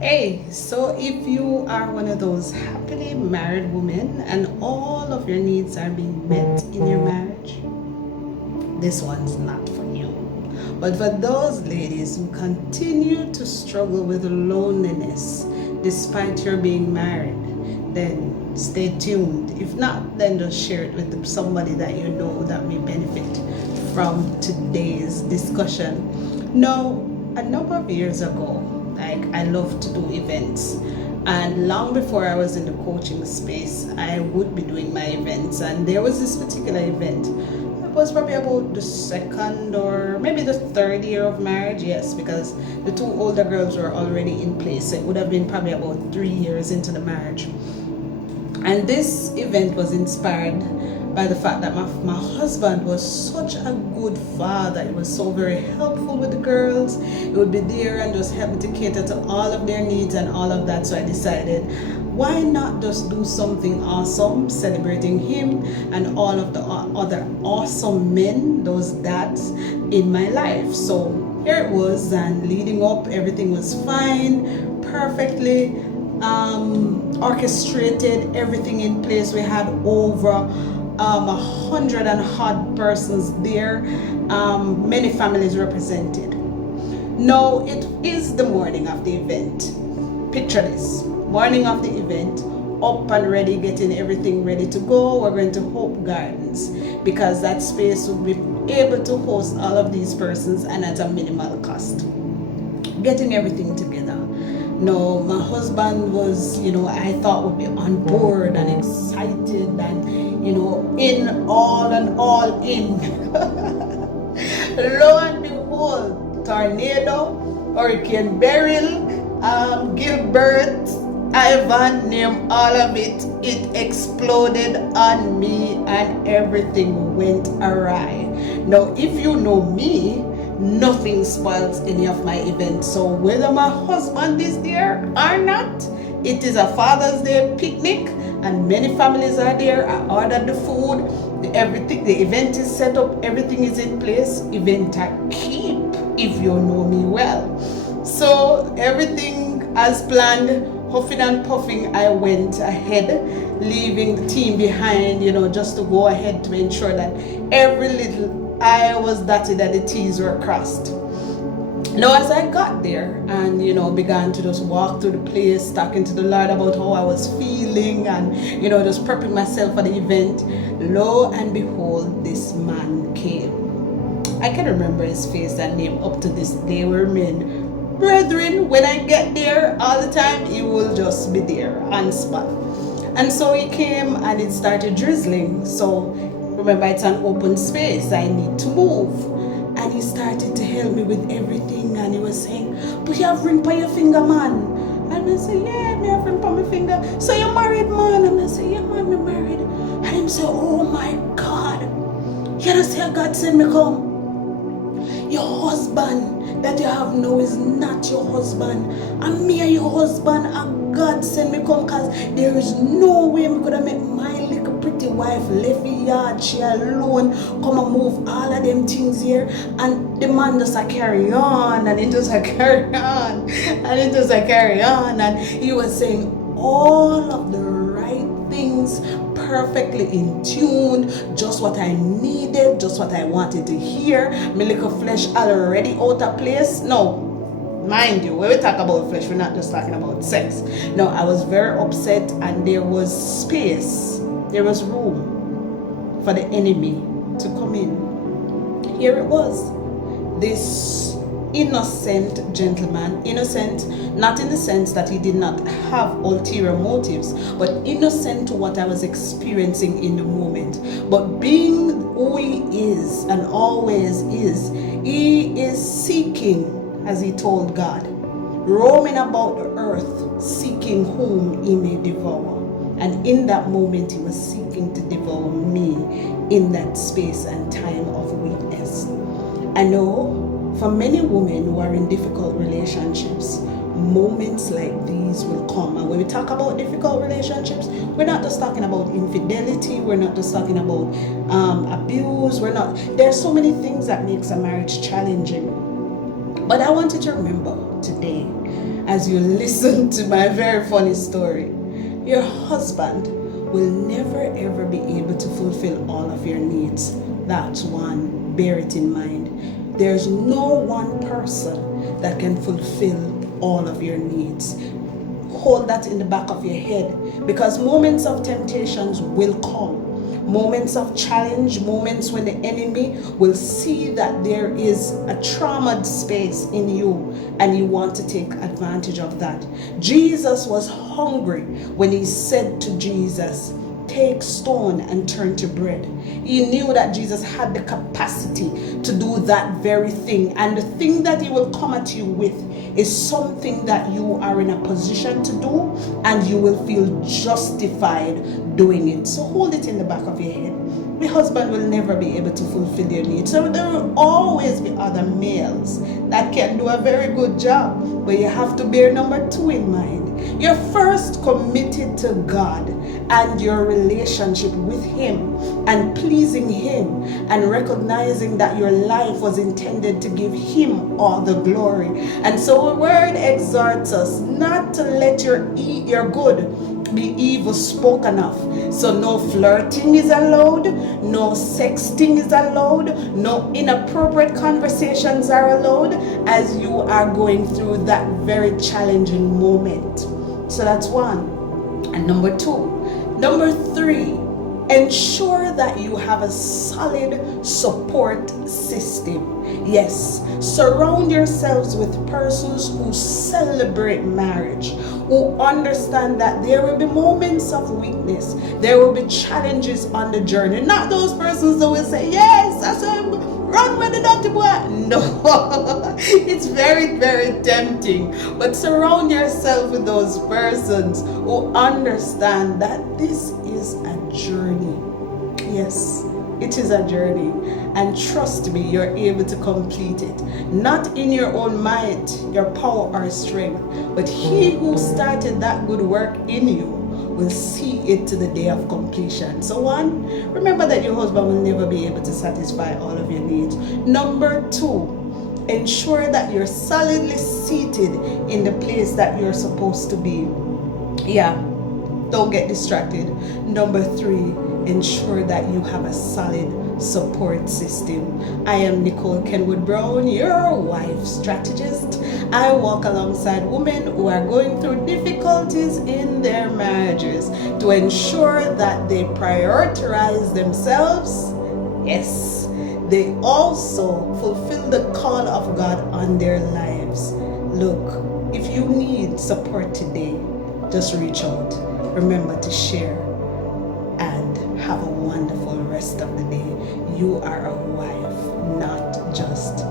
Hey, so if you are one of those happily married women and all of your needs are being met in your marriage, this one's not for you. But for those ladies who continue to struggle with loneliness despite your being married, then stay tuned. If not, then just share it with somebody that you know that may benefit from today's discussion. Now, a number of years ago, like I love to do events. And long before I was in the coaching space, I would be doing my events. And there was this particular event. It was probably about the second or maybe the third year of marriage, yes, because the two older girls were already in place. So it would have been probably about 3 years into the marriage. And this event was inspired by the fact that my husband was such a good father. He was so very helpful with the girls. He would be there and just help me to cater to all of their needs and all of that. So I decided, why not just do something awesome, celebrating him and all of the other awesome men, those dads in my life. So here it was, and leading up, everything was fine, perfectly orchestrated, everything in place. We had over 100 and odd persons there, many families represented. Now it is the morning of the event. Picture this: morning of the event, up and ready, getting everything ready to go. We're going to Hope Gardens because that space will be able to host all of these persons and at a minimal cost. Getting everything together. No, my husband was, I thought would be on board and excited and, in all and all in. Lo and behold, tornado, Hurricane Beryl, Gilbert, Ivan, name all of it. It exploded on me and everything went awry. Now, if you know me, nothing spoils any of my events. So whether my husband is there or not, it is a Father's Day picnic and many families are there. I ordered the food, everything, the event is set up, everything is in place. Event a keep, if you know me well. So everything as planned, huffing and puffing, I went ahead, leaving the team behind, just to go ahead to ensure that every little I was dotted and the T's were crossed. Now, as I got there and, began to just walk through the place, talking to the Lord about how I was feeling and, just prepping myself for the event, lo and behold, this man came. I can remember his face and name up to this day. We remain brethren. When I get there, all the time, he will just be there on spot. And so he came and it started drizzling. So remember, it's an open space. I need to move. And he started to help me with everything. And he was saying, but you have ring on your finger, man. And I said, yeah, me have ring on my finger. So you're married, man? And I said, yeah, man, me married. And he said, oh my God. You know, say God send me come. Your husband that you have now is not your husband. And me and your husband, and God send me come, because there is no way me could have met my little pretty wife left the yard, she alone, come and move all of them things here. And the man just a carry on, and it just a carry on, and it just a carry on. And he was saying all of the right things, perfectly in tune, just what I needed, just what I wanted to hear. My little flesh already out of place. No, mind you, when we talk about flesh, we're not just talking about sex. No, I was very upset, and there was space, there was room for the enemy to come in. Here it was, this innocent gentleman, innocent not in the sense that he did not have ulterior motives, but innocent to what I was experiencing in the moment. But being who he is and always is, he is seeking, as he told God, roaming about the earth, seeking whom he may devour. And in that moment, he was seeking to devour me in that space and time of weakness. I know for many women who are in difficult relationships, moments like these will come. And when we talk about difficult relationships, we're not just talking about infidelity, we're not just talking about abuse, there's so many things that makes a marriage challenging. But I want you to remember today as you listen to my very funny story. Your husband will never ever be able to fulfill all of your needs. That's one. Bear it in mind. There's no one person that can fulfill all of your needs. Hold that in the back of your head, because moments of temptations will come. Moments of challenge, moments when the enemy will see that there is a traumatized space in you and you want to take advantage of that. Jesus was hungry when he said to Jesus, take stone and turn to bread. He knew that Jesus had the capacity to do that very thing, and the thing that he will come at you with is something that you are in a position to do and you will feel justified doing it. So hold it in the back of your head. The husband will never be able to fulfill your needs. So there will always be other males that can do a very good job, but you have to bear number 2 in mind. You're first committed to God and your relationship with him and pleasing him and recognizing that your life was intended to give him all the glory. And so the word exhorts us not to let your good be evil spoken of. So no flirting is allowed, no sexting is allowed, no inappropriate conversations are allowed as you are going through that very challenging moment. So that's one. And number 2. Number 3, ensure that you have a solid support system. Yes, surround yourselves with persons who celebrate marriage, who understand that there will be moments of weakness, there will be challenges on the journey. Not those persons that will say, yes, that's run with the dirty boy. No, it's very, very tempting. But surround yourself with those persons who understand that this is a journey. Yes, it is a journey. And trust me, you're able to complete it. Not in your own might, your power or strength, but he who started that good work in you will see it to the day of completion. So 1, remember that your husband will never be able to satisfy all of your needs. Number 2, ensure that you're solidly seated in the place that you're supposed to be. Yeah, don't get distracted. Number 3, ensure that you have a solid support system. I am Nicole Kenwood Brown, your wife strategist. I walk alongside women who are going through difficulties in their marriages to ensure that they prioritize themselves. Yes, they also fulfill the call of God on their lives. Look, if you need support today, just reach out. Remember to share and have a wonderful rest of the day. You are a wife, not just